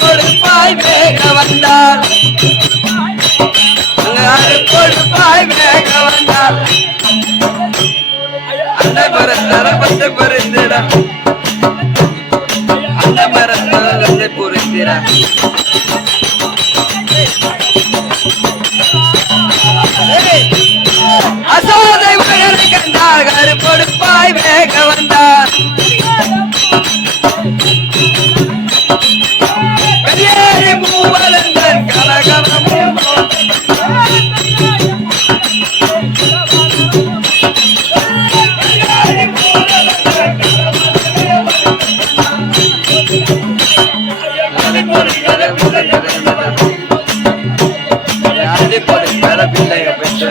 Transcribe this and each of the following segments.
கொடுப்பாய் வேக வந்தால் கொடுப்பாய் வேக வந்தால் அந்த மரத்தரப்பத்தை பறிந்திட அந்த மரத்தரத்தை புரிந்திட அசோதை மகனை கண்டால் கருப்பொடுப்பாய் வேக வந்தார் கரியேறி மூவலந்தன் கலகலமும் பிள்ளைங்க பெற்ற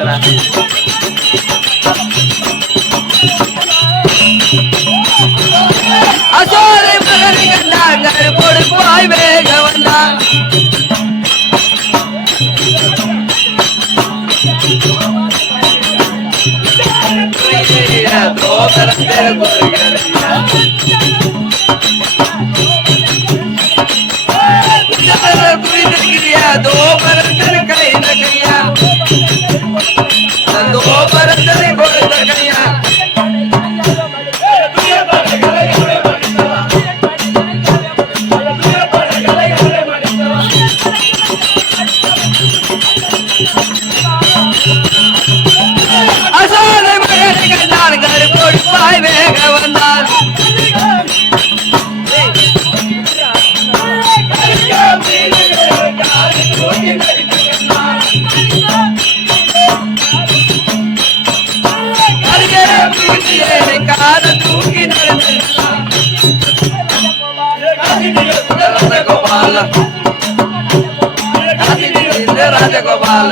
அசோதை மகனை கண்டாங்கள் கொடுப்பாய் வேக வந்தான் தோபரத்தன் கைத கையா தோபரத்தனை கொடுத்த கையா அசோதை மகனை கண்டார்கள் கொடுப்பாய் வேக வந்தான் கால தூக்கி ராஜகோபால ராஜகோபால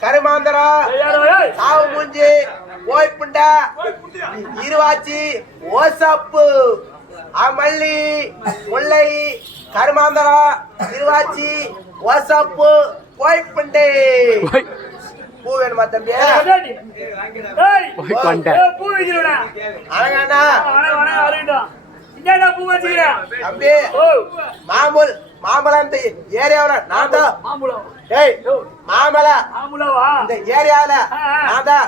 கருமாந்தரா சாவு மூஞ்சி போய்ப்புண்டா இருவாச்சி ஓசப்பு மல்லி முல்லை கருமாந்தரா இருவாச்சி ஓசப்பு போய்ப்புண்டே பூ வேணுமா தம்பி அழகாண்ணா தம்பி மாமூல் மாமலம் ஏரியாவில நான் தான் மாமல இந்த ஏரியாவில நான் தான்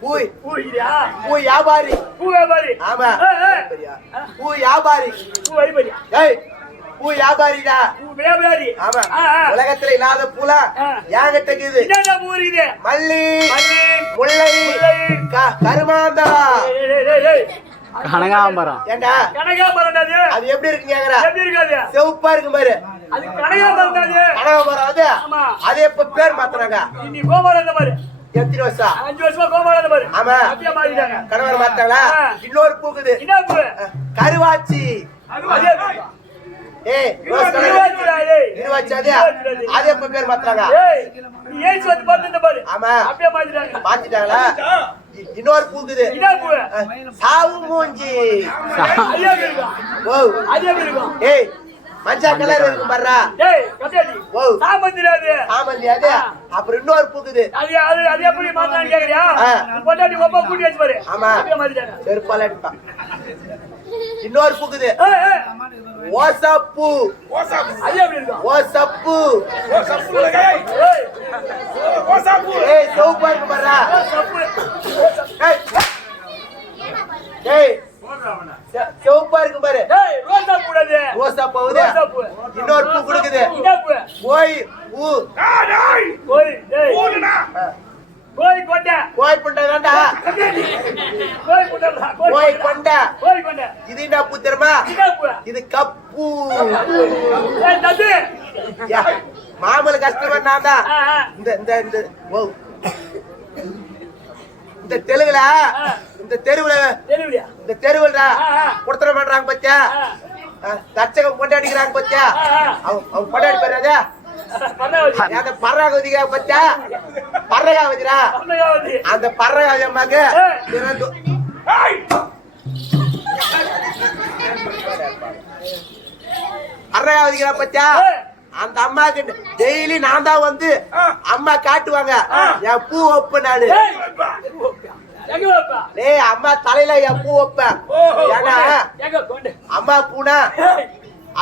பூ வியாபாரி ஆமா பூ வியாபாரி பூ வியாபாரிடா ஆமா உலகத்துல இல்லாத பூல என்கிட்ட இருக்குது மல்லி முல்லை கருமாந்தரா கனகாம்பரம் ஏண்டா அது எப்படி இருக்குங்க செவப்பா இருக்கும் பாரு கனகாம்பரம் அது அது எப்ப பேர் மாத்துறாங்க எத்தனை வருஷம் 5 வருஷமா கோமாளம் பாரு ஆமா கணவர் மாத்தாங்களா இன்னொரு பூக்குது கருவாச்சி அது எப்ப பேர் மாத்துறாங்க ஆமா மாத்திட்டாங்களா இன்னொரு பூக்குது சாவு மூஞ்சி ஏய் மஞ்சள் கலர் இருக்கு பாருடா சாமந்தி அது அப்புறம் இன்னொரு பூக்குது ஆமா செருப்பால அடிப்பான் இன்னொரு பூக்குது ஓசப்பு ஓசப்பு ஏய் சோப்பா இருக்கு பாருடா ஏய் செவப்பா இருக்கு பாரு ரோசா போகுது கொண்ட இது என்ன பூ தெரியுமா? இது கப்பு. மாமூல கஷ்டமா நான் தான் இந்த தெலுங்குல இந்த தெருவுல குடுத்தனம் பண்றாங்க பத்தியா, தச்சகம் கொண்டாடிக்கிறாங்க பத்தியா, அவங்க கொண்டாடி போயிடாத பர்றாவதிக்கா பத்தியா, பர்றகாவதிரா அந்த பர்றகாவதி அம்மாக்கு பர்றகாவதிக்கிறா பத்தியா, அந்த அம்மாக்கு டெய்லி நான் தான் வந்து அம்மா காட்டுவாங்க என் பூ வைப்ப நானு. டேய் அம்மா தலையில என் பூ வைப்பேன். ஏன்னா அம்மா பூனா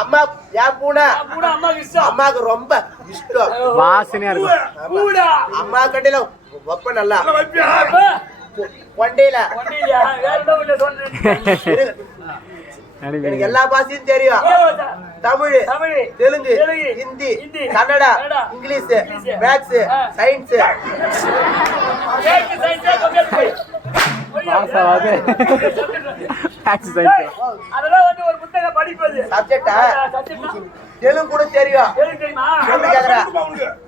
அம்மா என் பூனா அம்மாக்கு ரொம்ப இஷ்டம். வாசனையா இருக்கும். அம்மா கண்டையில வைப்ப நல்லா கொண்டையில. எனக்கு எல்லா பாஷையும் தெரியும். Tamil, Telugu, Hindi, Kannada, English, maths, science. Telugu கூட தெரியும்.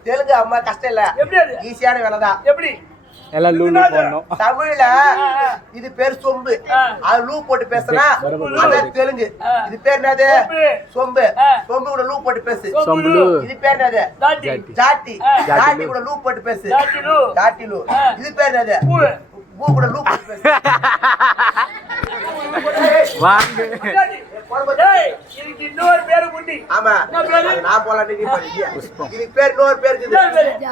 தெலுங்கு அம்மா கஷ்டம் இல்ல, ஈஸியான வேலைதான். எப்படி தமிழ்ல இது பேர் சொம்பு, அது லூ போட்டு பேசுனா அதான் தெலுங்கு. இது பேர் என்னது? சொம்பு. சொம்பு கூட லூ போட்டு பேசு. இது பேர் என்னது? ஜாட்டி. ஜாட்டி கூட லூ போட்டு பேசு. ஜாட்டி லூ. இது பேர் என்னது? பூ கூட லூ போட்டு பேசு. இன்னொரு பேரு குண்டி. ஆமா நான் போலாம். இதுக்கு பேர் இன்னொரு பேர் இருக்குது.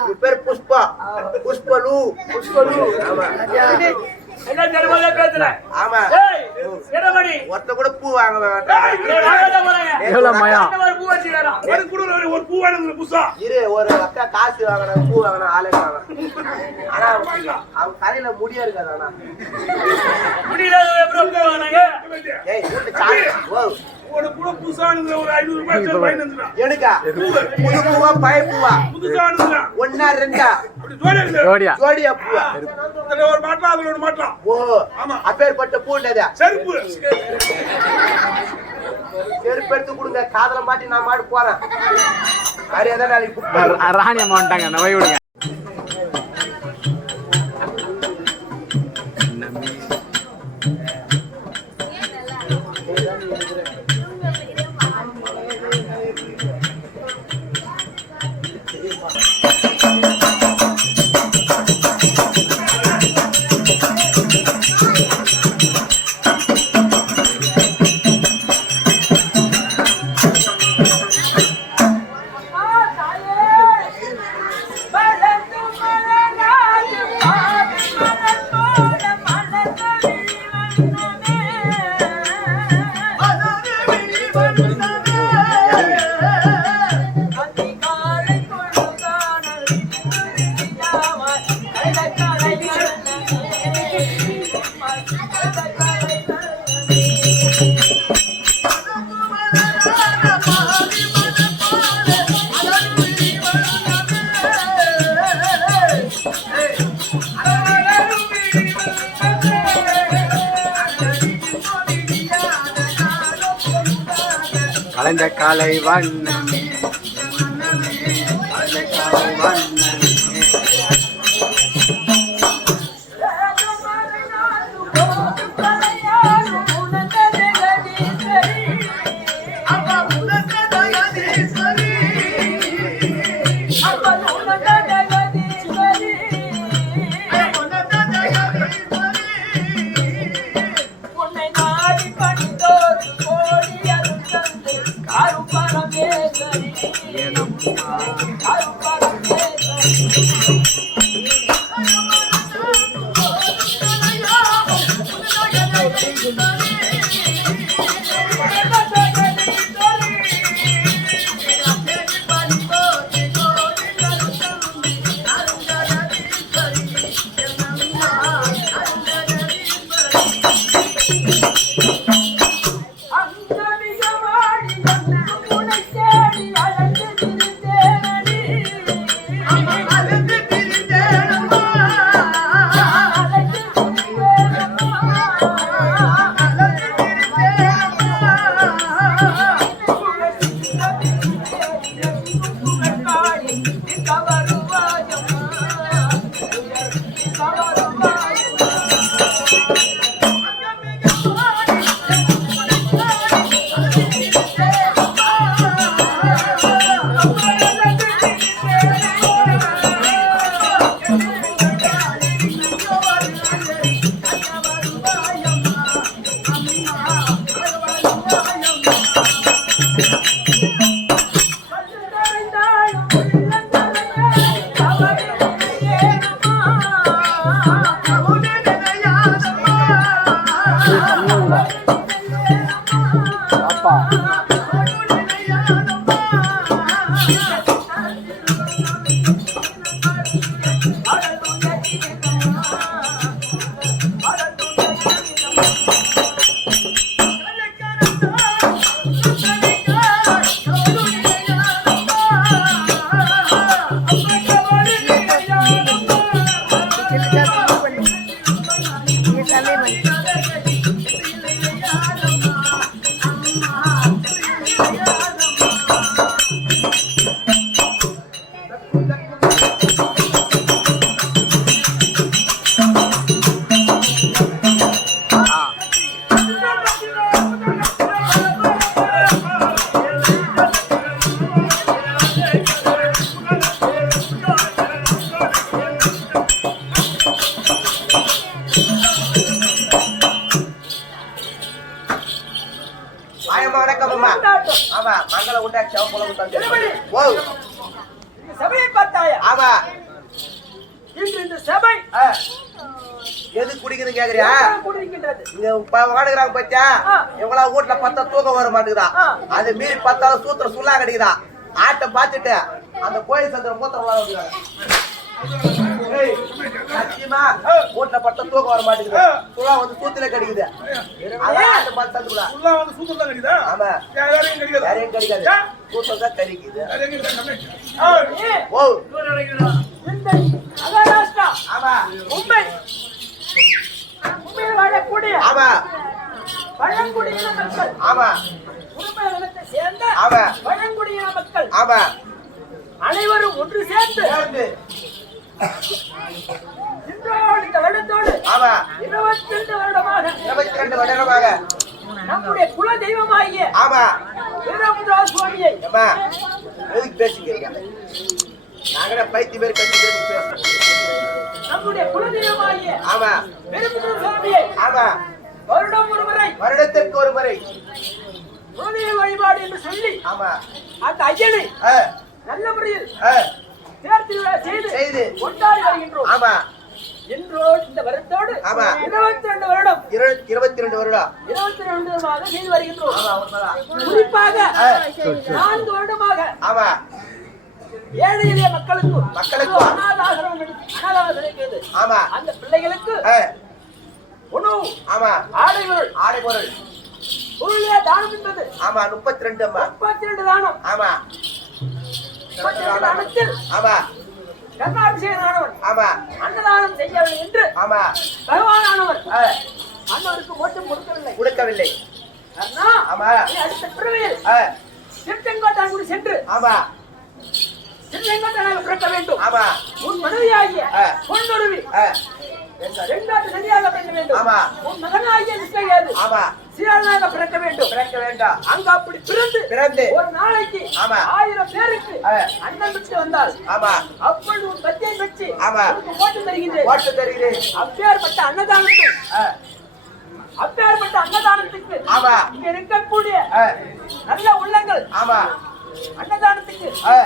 இது பேர் புஷ்பா. புஷ்பலு. புஷ்பலு. ஆமா என்ன தெரியுமா பேசுற? ஆமா ஒருத்த கூட பூ வாங்க ஒரு பூ வாங்க புதுசா இரு. ஒரு அக்கா காசு வாங்கின பூ வாங்கின ஆளே வாங்க. ஆனா அவங்க தலையில முடியா இருக்காது. ஆனா முடியல எனக்கா புது பூவா பழைய பூவா ஒன்னா ரெண்டா ஜோடியா பூவா ஒரு மாட்டா ஒரு மாட்டா. ஓ அப்பேற்பட்ட பூண்டதா செருப்பு. செருப்பு எடுத்து கொடுங்க. காதல மாட்டி நான் மாட்டு போறேன். அரியதான் நாளைக்கு ராணி அம்மா வந்துட்டாங்க. நவை விடுங்க. கலைந்த காலை வண்ணமே கலைந்த காலை வண்ணமே ஆயம்மா வணக்கம் அம்மா. ஆமா மங்கள உண்டாச்சு அவ போல உண்டாச்சு. ஓ இந்த சபையை பார்த்தாயா? ஆமா. இன்று இந்த சபை எது குடிக்குது கேக்குறியா? குடிக்கின்றது. இங்க வாடுகிறாங்க பத்தியா? எவ்வளவு வீட்டுல பத்தா தூக்கம் வர மாட்டேங்குதா? அது மீறி பத்தாலும் சூத்திர சுல்லா கிடைக்குதா? ஆட்டை பார்த்துட்டு அந்த கோயில் சந்திர மூத்திரம் விளாடுறாங்க. சத்தியமா வீட்டுல பத்தா தூக்கம் வர மாட்டேங்குது. சுல்லா வந்து சூத்தில கிடைக்குது. ஆட்டை பார்த்து சந்துக்குதா? சுல்லா வந்து சூத்திரம் தான் கிடைக்குதா? ஆமா. யாரையும் கிடைக்காது. யாரையும் கிடைக்காது. சூத்திரம் தான் கிடைக்குது. ஓ இந்த மகாராஷ்டிரா, ஆமா. மும்பையில் வாழக்கூடிய ஆமா. பழங்குடியின மக்கள், ஆமா. குடும்ப இனத்தை சேர்ந்த ஆமா. பழங்குடியின மக்கள் ஆமா. அனைவரும் ஒன்று சேர்ந்து இன்றோடு இந்த வருடத்தோடு ஆமா. 22 வருடமாக 22 வருடமாக நம்முடைய குல தெய்வமாகிய ஆமா. வீரபத்ரா சுவாமியை அம்மா எதுக்கு பேசிக்கிறீங்க? நாங்களே பைத்தி பேர் கட்டிக்கிறோம். நம்முடைய குல தெய்வமாகிய ஆமா. வீரபத்ரா சுவாமியை ஆமா. வருடம் ஒரு முறை வருடத்திற்கு ஒரு முறை குலதெய்வ வழிபாடு என்று சொல்லி ஆமா. அந்த ஐயனை ஆ, நல்ல முறையில் ஆ, தேர்ச்சி விழா செய்து செய்து கொண்டாடி வருகின்றோம். ஆமா. இன்றோடு இந்த வருடத்தோடு ஆமா. 22 வருடம் 22 வருடம் 22 வருடமாக செய்து வருகின்றோம். ஆமா உண்மைதான். குறிப்பாக 4 வருடமாக ஆமா. ஏழை எளிய மக்களுக்கும் மக்களுக்கும் அனாதாசிரமம் இருக்கிறது. ஆமா. அந்த பிள்ளைகளுக்கு ஆ, உணவு, ஆமா. ஆடை பொருள், ஆடை பொருள் பொருளே தானம் என்பது ஆமா. 32 அம்மா. 32 தானம். ஆமா. 32 தானத்தில் ஆமா. கர்ணாபிஷேகனானவன் ஆமா. அன்னதானம் செய்யவில்லை என்று ஆமா. பகவானானவர் ஆ, அன்னவருக்கு மட்டும் கொடுக்கவில்லை. கொடுக்கவில்லை. கர்ணா, ஆமா. நீ அடுத்த பிறவியில் ஆ, திருச்செங்கோட்டாங்குடி சென்று ஆமா. திருச்செங்கோட்டானாக பிறக்க வேண்டும். ஆமா. உன் மனைவியாகிய ஆ. பொன்னுருவி ஆ, ரெண்டாவது சரியாக பிறக்க வேண்டும். ஆமா. உன் மகனாகிய நிச்சயாது ஆமா. சீரானாக பிறக்க வேண்டும். பிறக்க வேண்டாம். அங்க அப்படி பிறந்து ஒரு நாளைக்கு ஆமா. 1000 பேருக்கு ஆ. அன்னம் விட்டு வந்தால் ஆமா. அப்பொழுது உன் பத்தியை வச்சு ஆமா. உனக்கு ஓட்டு தருகின்றேன். ஓட்டு தருகிறேன். அப்பேற்பட்ட அன்னதானத்துக்கு ஆ, அப்பேற்பட்ட அன்னதானத்துக்கு ஆமா. இங்க இருக்கக்கூடிய ஆ, நல்ல உள்ளங்கள் ஆமா. அன்னதானத்துக்கு ஆ,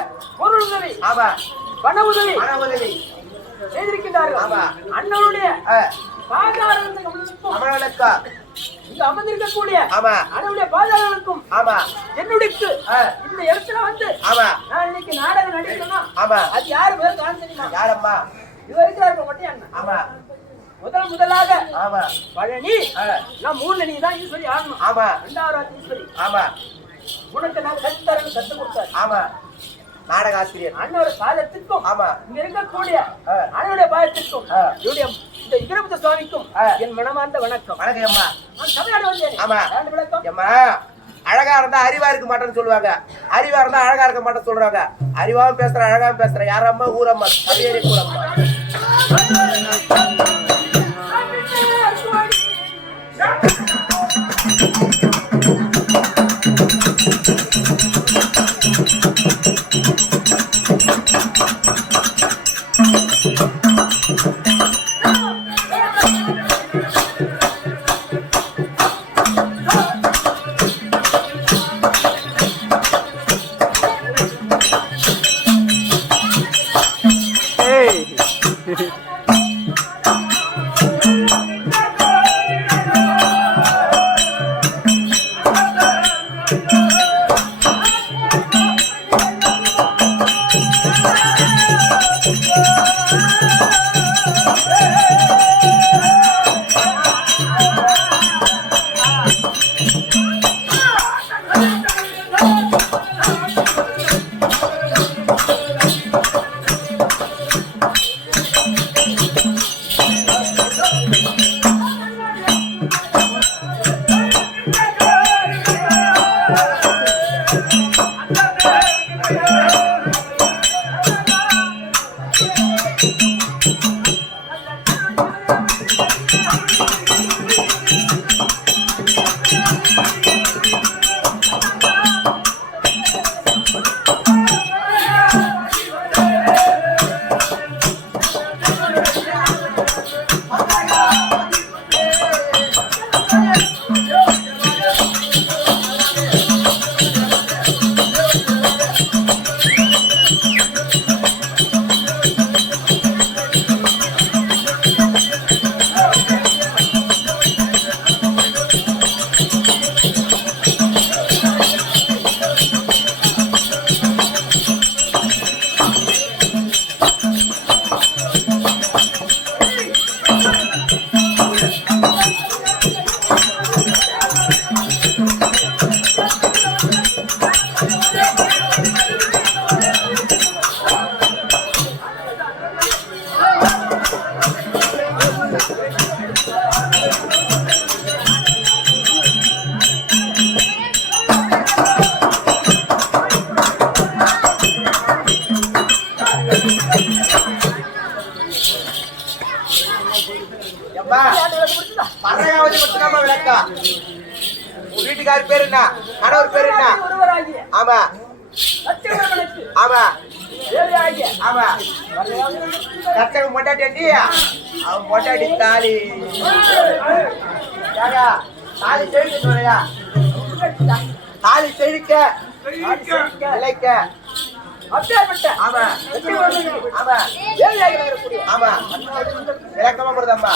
பொருள் உதவி, ஆமா. பண உதவி பண உதவி செய்திருக்கின்றார்கள். ஆமா. அண்ணனுடைய ஆ, பாதாளர்களுக்கும் தமிழனுக்கா இங்க அமர்ந்திருக்கக்கூடிய ஆமா. அண்ணனுடைய பாதாளர்களுக்கும் ஆமா. என்னுடைய ஆ, இந்த இடத்துல வந்து ஆமா. நான் இன்னைக்கு நாடகம் நடிக்கணும்னா ஆமா. அது யாரு பேர் காரணம் தெரியுமா? யாரம்மா? இவர் இருக்கிறார் மட்டும் அண்ணன். ஆமா. முதலாக ஆமா. பழனி ஆ, நான் மூணு நீ தான் ஈஸ்வரி ஆகணும். ஆமா. 2வது ஈஸ்வரி ஆமா. உனக்கு நான் கற்றுத்தரேன்னு கற்றுக் கொடுத்தாரு. ஆமா. நாடக ஆசிரியர் அண்ணோட பாதத்திற்கும் ஆமா. இங்க இருக்கக்கூடிய ஆ. அண்ணனுடைய பாதத்திற்கும் ஆ. என்னுடைய இந்த வீரபத்ர சுவாமிக்கும் ஆ. என் மனமார்ந்த வணக்கம். வணக்கம் அம்மா. நான் தமிழ்நாடு வந்தேன். ஆமா. விளக்கம் அம்மா அழகா இருந்தா அறிவா இருக்க மாட்டேன்னு சொல்லுவாங்க. அறிவா இருந்தா அழகா இருக்க மாட்டேன்னு சொல்றாங்க. அறிவாவும் பேசுற அழகாவும் பேசுற யாரம்மா? ஊரம்மா. கவியரி ஊரம்மா. வீட்டுக்கார பேரு என்ன? கணவர் பேரு என்ன? ஆமா ஆமா ஆமா கட்டக மொட்டாட்டி அவன் மொட்டாட்டி தாலி தாலி செழிக்க சொல்லையா தாலி செழிக்க இழைக்க ஆமா ஆமா ஆமா இலக்கமா போடுதம்மா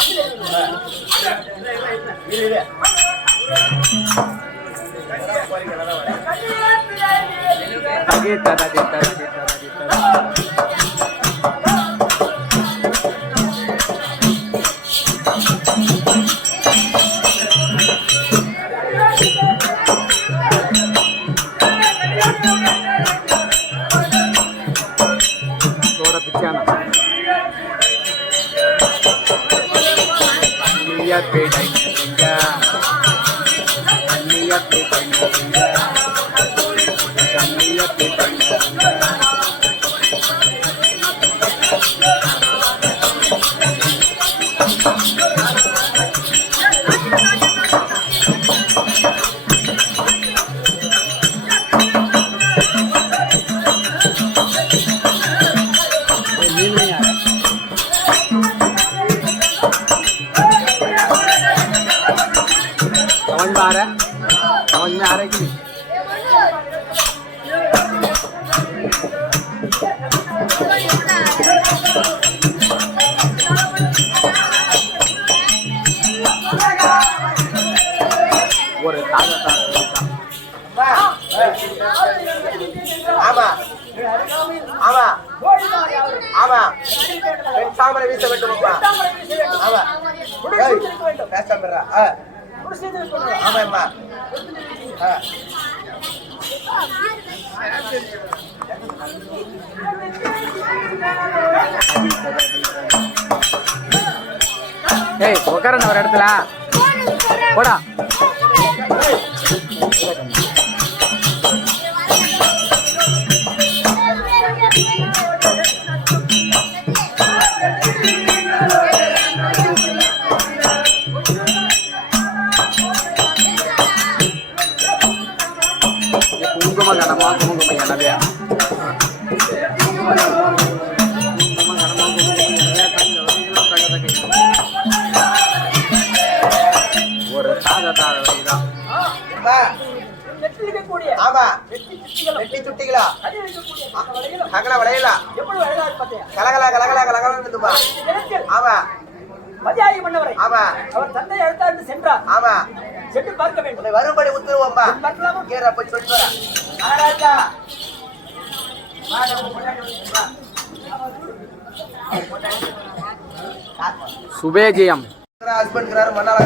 समझ में आ रहा है कि ஒரு தாகா ஆமா ஆமா ஆமா சாமரை வீச வேண்டும் ஆமா பேசாம ஆமா அம்மா ஏய் உட்காரண்ணா ஒரு இடத்துல போடா ஒரு ஆமா வெட்டி சுட்டிகளா அகல வளையலா கலகலா கலகலா கலகலா ஆமா மதியாகி மன்னவரை ஆமா அவர் தந்தை அழைத்தாண்டு சென்றார். ஆமா சென்று பார்க்க வேண்டும். வரும்படி உத்தரவம்மா கேரா போய் சொல்லி வர மகாராஜா சுபேஜயம் ஹஸ்பண்ட் மன்னால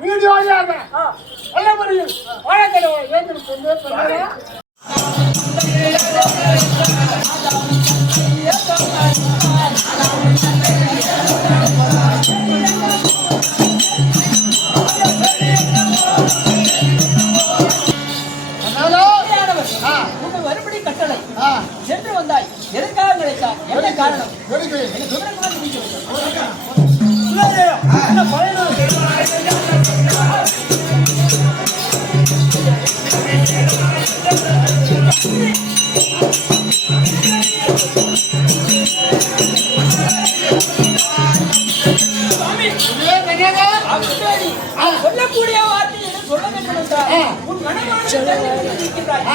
வீடியோ வழியாக வல்லமுறையில் வாழக்கடவை ஏந்திரம் கொண்டு பெருமையா மறுபடி கட்டளை சென்று வந்தாய் எதற்காக கிடைத்தாய் என்ன காரணம் சொல்லக்கூடிய வார்த்தை என்ன சொல்ல வேண்டும் என்றால் உன் மனமானது இருக்கின்றாய்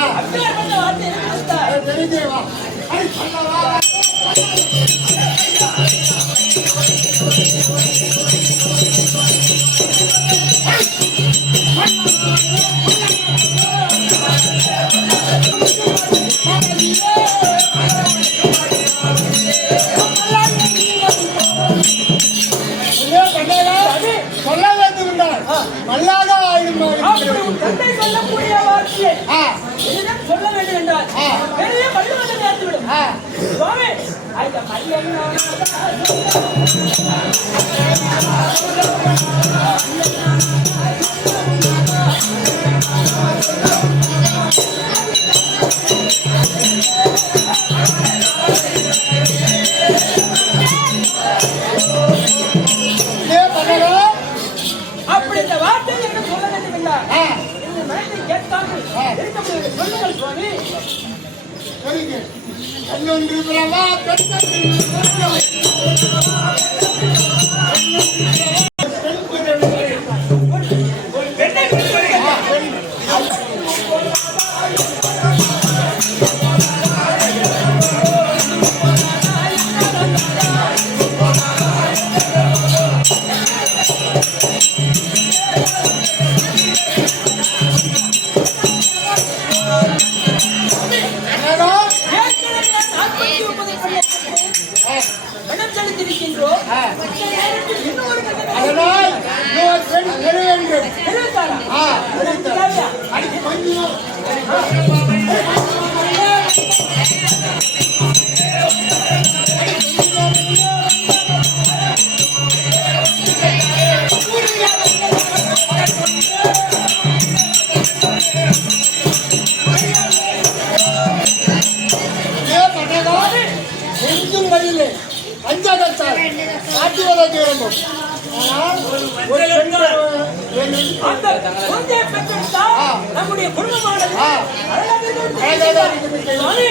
அப்பேற்பட்ட வார்த்தை சொல்ல வேண்டும் என்றால் நல்லாக தந்தை சொல்லக்கூடிய வார்த்தையை என்னிடம் சொல்ல வேண்டும் என்றால் பெரிய பள்ளிவாசல் நேர்த்துவிடும் சுவாமி அந்த அப்படி இந்த வார்த்தை என்ன சொல்ல வேண்டும் என்றால் இந்த மனத்தை கேட்காமல் இருக்க முடியாது சொல்லுங்கள் சுவாமி இன்னொன்று பிரமா மனம் செலுத்திருக்கின்றோம் அதனால் நிறைவேறும் கொஞ்சம் வழியிலே அஞ்சாகத்தால் ஆட்டுவதற்கு விரும்பும் அந்த குழந்தையை பெற்றெடுத்தால் நம்முடைய குடும்பமானது சுவாமி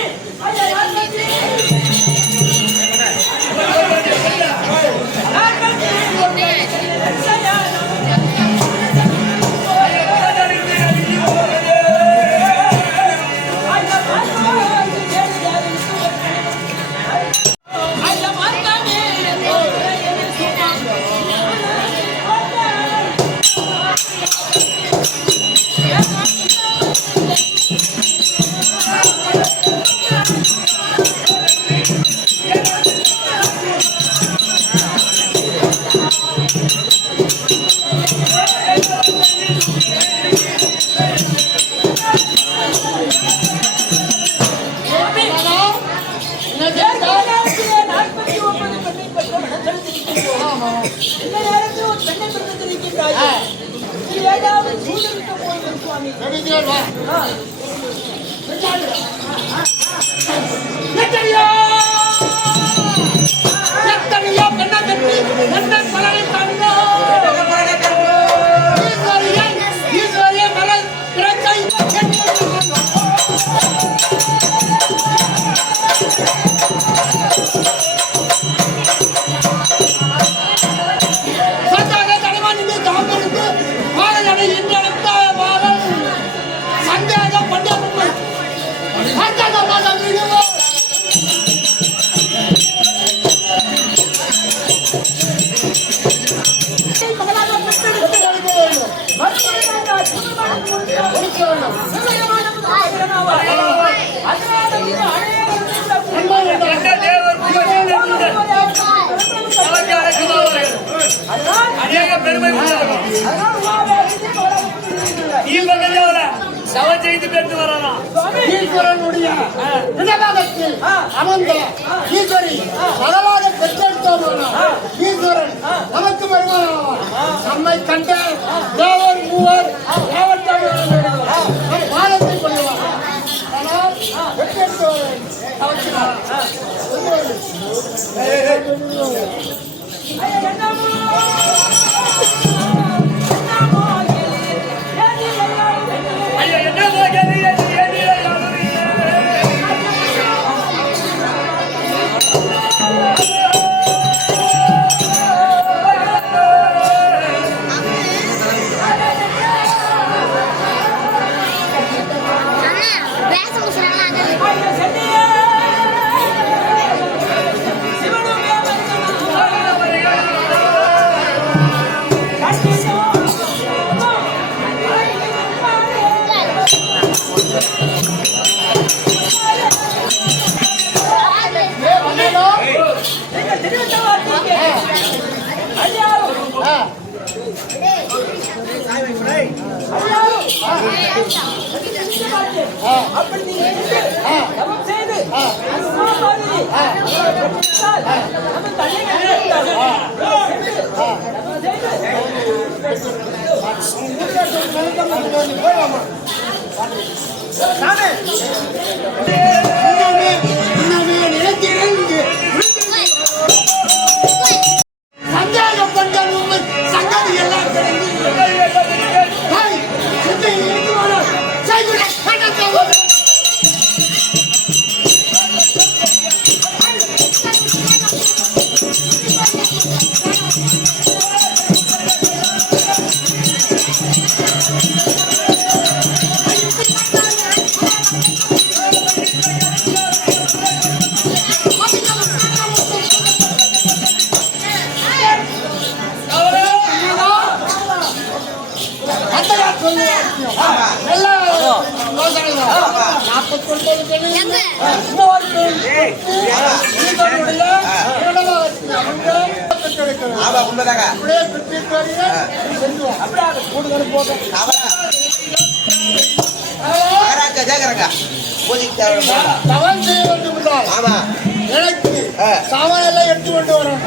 அநேக பெருமை உண்டாகும். அதனால் உமாவை அழைத்து கோலாகலத்தில் இருக்கிறார். நீ பக்கத்துல வர சவம் செய்து பெற்று வரலாம். ஈஸ்வரனுடைய இடபாகத்தில் அமர்ந்த ஈஸ்வரி மகளாக பெற்றெடுத்தவனாம். ஈஸ்வரன் நமக்கு வருவானாவான். நம்மை கண்ட தேவர் மூவர் பாலத்தை கொள்ளுவார். ஆனால் பெற்றெடுத்தவன் அவசியம் ஐயா என்ன கேள்வி அப்படி நீங்க தவம் செய்து நம்ம தண்ணி சாமானெல்லாம் எடுத்து கொண்டு வரும்.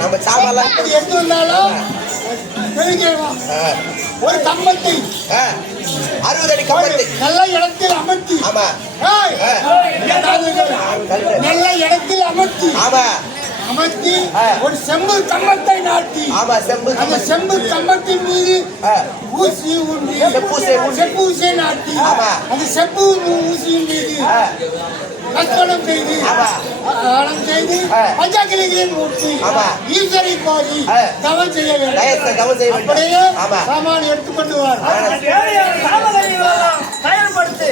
எடுத்து வந்தாலும் ஒரு கம்பத்தை 60 அடி கம்பத்தை நல்ல இடத்தில் அமர்த்தி நல்ல இடத்தில் அமர்த்தி அமர்த்தி ஒரு செம்பு கம்பத்தை நாட்டி அந்த செம்பு கம்பத்தின் மீது ஊசி ஊன்றி செப்பு ஊசியை நாட்டி அந்த செப்பு ஊசியின் மீது கஸ்தனம் செய்து பஞ்சாக்கிளிகளின் மூர்த்தி ஈஸ்வரி கோரி தவம் செய்ய வேண்டும். அப்படியே சாமான் எடுத்துக்கொண்டு வார். தயார்படுத்து.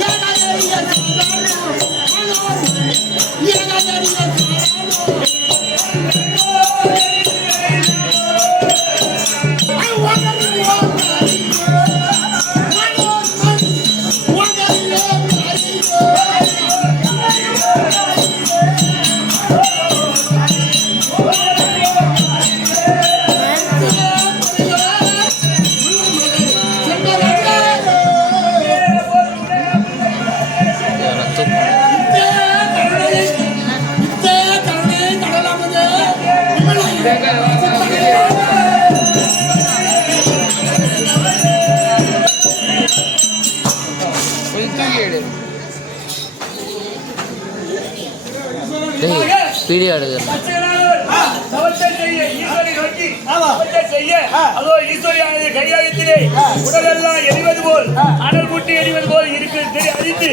Yeah. வீடியோ எடுக்கிறேன். தட்சகனானவர் தவத்தை செய்ய ஈஸ்வரி நோக்கி தவத்தை செய்ய அதோ ஈஸ்வரியானது கைலாயத்திலே உடலெல்லாம் எரிவது போல் அனல் மூட்டி எரிவது போல் இருக்கு அறிந்து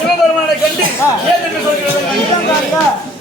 சிவபெருமானை கண்டு ஏதென்று சொல்கிறார்கள்.